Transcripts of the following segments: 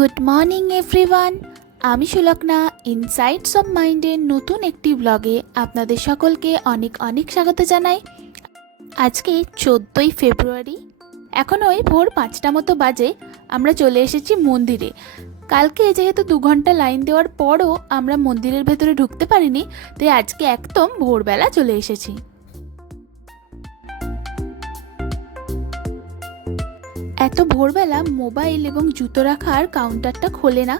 Good morning everyone, আমি Sulagna. Insights of মাইন্ডের নতুন একটি ব্লগে আপনাদের সকলকে অনেক অনেক স্বাগত জানাই। আজকে 14ই ফেব্রুয়ারি, এখন ওই ভোর 5টা মতো বাজে। আমরা চলে এসেছি মন্দিরে। কালকে যেহেতু 2 ঘন্টা লাইন দেওয়ার পরও আমরা মন্দিরের ভেতরে ঢুকতে পারিনি, তাই আজকে একদম ভোরবেলা চলে এসেছি। এত ভোরবেলা মোবাইল এবং জুতো রাখার কাউন্টারটা খোলে না,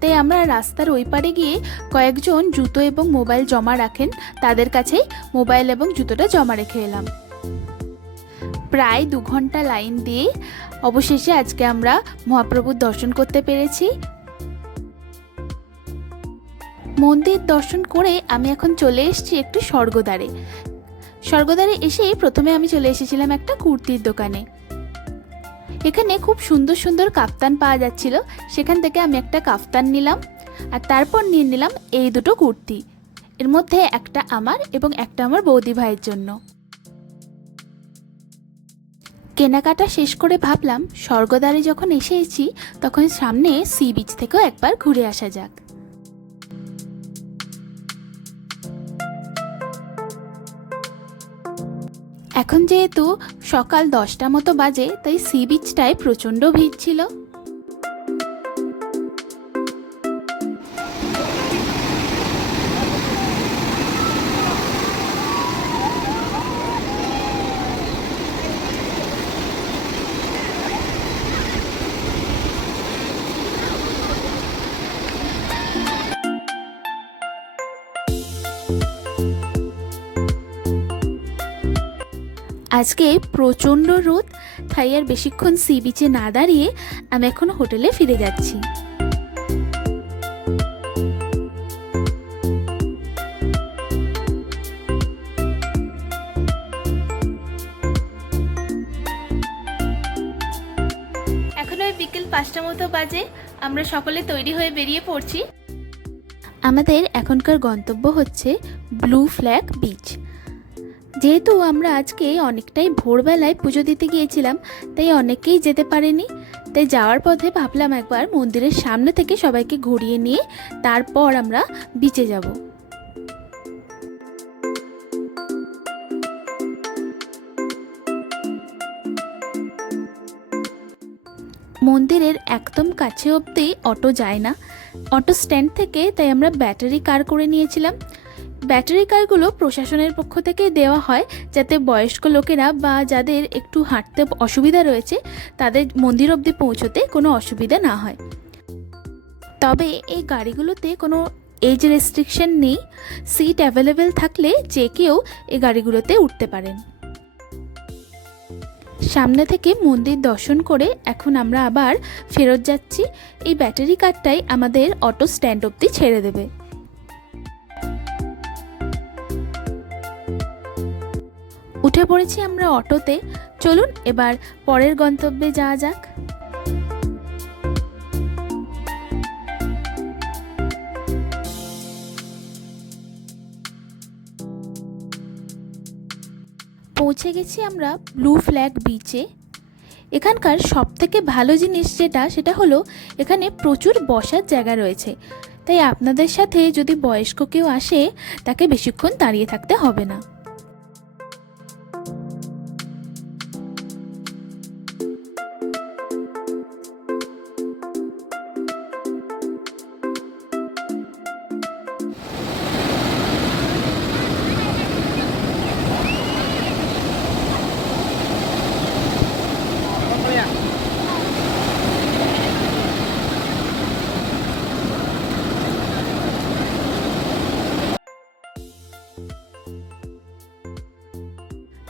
তাই আমরা রাস্তার ওই পারে গিয়ে কয়েকজন জুতো এবং মোবাইল জমা রাখেন, তাদের কাছেই মোবাইল এবং জুতোটা জমা রেখে এলাম। প্রায় 2 ঘন্টা লাইন দিয়ে অবশেষে আজকে আমরা মহাপ্রভুর দর্শন করতে পেরেছি। মন্দির দর্শন করে আমি এখন চলে এসেছি একটু স্বর্গদ্বারে এসেই প্রথমে আমি চলে এসেছিলাম একটা কুর্তির দোকানে। এখানে খুব সুন্দর সুন্দর কাফতান পাওয়া যাচ্ছিল, সেখান থেকে আমি একটা কাফতান নিলাম আর তারপর নিয়ে নিলাম এই দুটো কুর্তি। এর মধ্যে একটা আমার এবং একটা আমার বৌদি ভাইয়ের জন্য। কেনাকাটা শেষ করে ভাবলাম স্বর্গদ্বারে যখন এসেছি তখন সামনে সি বিচ থেকেও একবার ঘুরে আসা যাক। এখন যেহেতু সকাল 10টা মতো বাজে, তাই সি বিচটায় প্রচণ্ড ভিড় ছিল। আজকে প্রচণ্ড রোদ, তাই আর বেশিক্ষণ সি বিচে না দাঁড়িয়ে আমি এখন হোটেলে ফিরে যাচ্ছি। এখন ওই বিকেল 5টা মতো বাজে, আমরা সকলে তৈরি হয়ে বেরিয়ে পড়ছি। আমাদের এখনকার গন্তব্য হচ্ছে ব্লু ফ্ল্যাগ বিচ। যেহেতু আমরা আজকে অনেকটাই ভোরবেলায় পুজো দিতে গিয়েছিলাম, তাই অনেকেই যেতে পারেনি, তাই যাওয়ার পথে ভাবলাম একবার মন্দিরের সামনে থেকে সবাইকে ঘুরিয়ে নিয়ে তারপর আমরা বিচে যাব। মন্দিরের একদম কাছে অবধি অটো যায় না, অটো স্ট্যান্ড থেকে, তাই আমরা ব্যাটারি কার করে নিয়েছিলাম। ব্যাটারি কারগুলো প্রশাসনের পক্ষ থেকে দেওয়া হয় যাতে বয়স্ক লোকেরা বা যাদের একটু হাঁটতে অসুবিধা রয়েছে তাদের মন্দির অবধি পৌঁছতে কোনো অসুবিধা না হয়। তবে এই গাড়িগুলোতে কোনো এজ রেস্ট্রিকশন নেই, সিট অ্যাভেলেবেল থাকলে যে কেউ এই গাড়িগুলোতে উঠতে পারেন। সামনে থেকে মন্দির দর্শন করে এখন আমরা আবার ফেরত যাচ্ছি। এই ব্যাটারি কারটাই আমাদের অটো স্ট্যান্ড অবধি ছেড়ে দেবে। উঠে পড়েছি আমরা অটোতে, চলুন এবার পরের গন্তব্যে যাওয়া যাক। পৌঁছে গেছি আমরা ব্লু ফ্ল্যাগ বিচে। এখানকার সবথেকে ভালো জিনিস সেটা হলো এখানে প্রচুর বসার জায়গা রয়েছে, তাই আপনাদের সাথে যদি বয়স্ক কেউ আসে তাকে বেশিক্ষণ দাঁড়িয়ে থাকতে হবে না।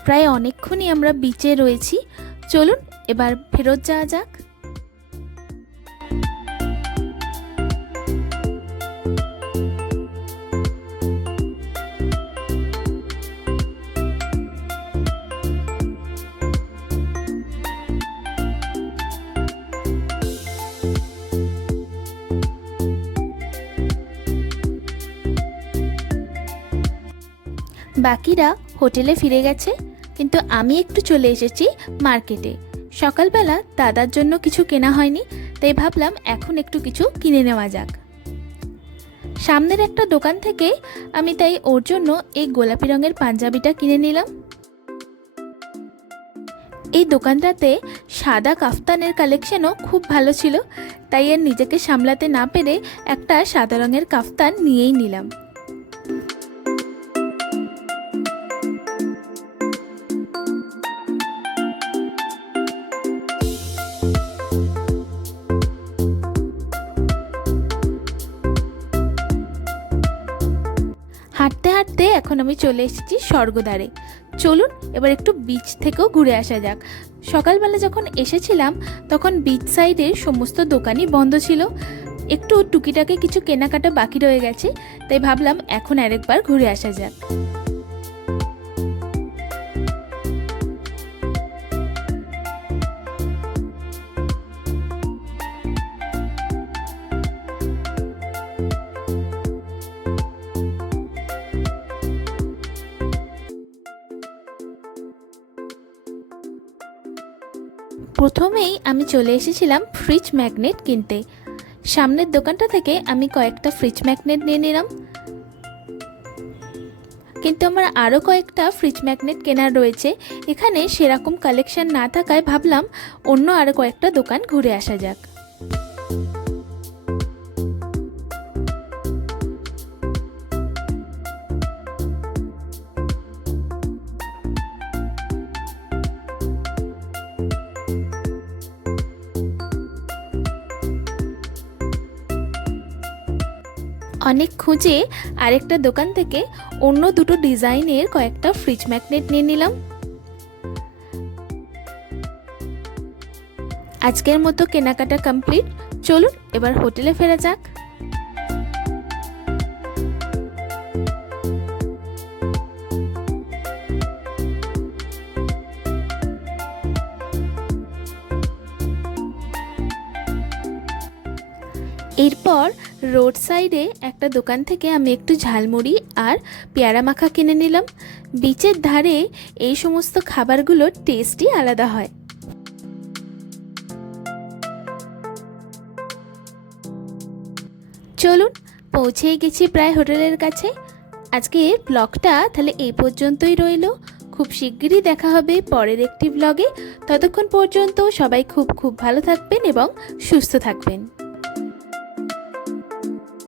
প্রায় অনেকক্ষণই আমরা বিচে রয়েছি, চলুন এবার ফেরত যাওয়া যাক। বাকিরা হোটেলে ফিরে গেছে, কিন্তু আমি একটু চলে এসেছি মার্কেটে। সকালবেলা দাদার জন্য কিছু কেনা হয়নি, তাই ভাবলাম এখন একটু কিছু কিনে নেওয়া যাক। সামনের একটা দোকান থেকে আমি তাই ওর জন্য এই গোলাপি রঙের পাঞ্জাবিটা কিনে নিলাম। এই দোকানটাতে সাদা কাফতানের কালেকশনও খুব ভালো ছিল, তাই আর নিজেকে সামলাতে না পেরে একটা সাদা রঙের কাফতান নিয়েই নিলাম। হাঁটতে হাঁটতে এখন আমি চলে এসেছি স্বর্গদ্বারে। চলুন এবার একটু বিচ থেকেও ঘুরে আসা যাক। সকালবেলা যখন এসেছিলাম তখন বিচ সাইডের সমস্ত দোকানই বন্ধ ছিল, একটু টুকিটাকি কিছু কেনাকাটা বাকি রয়ে গেছে, তাই ভাবলাম এখন আরেকবার ঘুরে আসা যাক। প্রথমেই আমি চলে এসেছিলাম ফ্রিজ ম্যাগনেট কিনতে। সামনের দোকানটা থেকে আমি কয়েকটা ফ্রিজ ম্যাগনেট নিয়ে নিলাম, কিন্তু আমার আরও কয়েকটা ফ্রিজ ম্যাগনেট কেনার রয়েছে। এখানে সেরকম কালেকশন না থাকায় ভাবলাম অন্য আরও কয়েকটা দোকান ঘুরে আসা যাক। অনেক খুঁজে আরেকটা দোকান থেকে অন্য দুটো ডিজাইনের কয়েকটা ফ্রিজ ম্যাগনেট নিয়ে নিলাম। আজকের মতো কেনাকাটা কমপ্লিট। চলুন এবার হোটেলে ফেরা যাক। এরপর রোড সাইডে একটা দোকান থেকে আমি একটু ঝালমুড়ি আর পেয়ারা মাখা কিনে নিলাম। বিচের ধারে এই সমস্ত খাবারগুলোর টেস্টই আলাদা হয়। চলুন পৌঁছেই গেছি প্রায় হোটেলের কাছে। আজকে ব্লগটা তাহলে এই পর্যন্তই রইল। খুব শিগগিরই দেখা হবে পরের একটি ব্লগে। ততক্ষণ পর্যন্ত সবাই খুব ভালো থাকবেন এবং সুস্থ থাকবেন।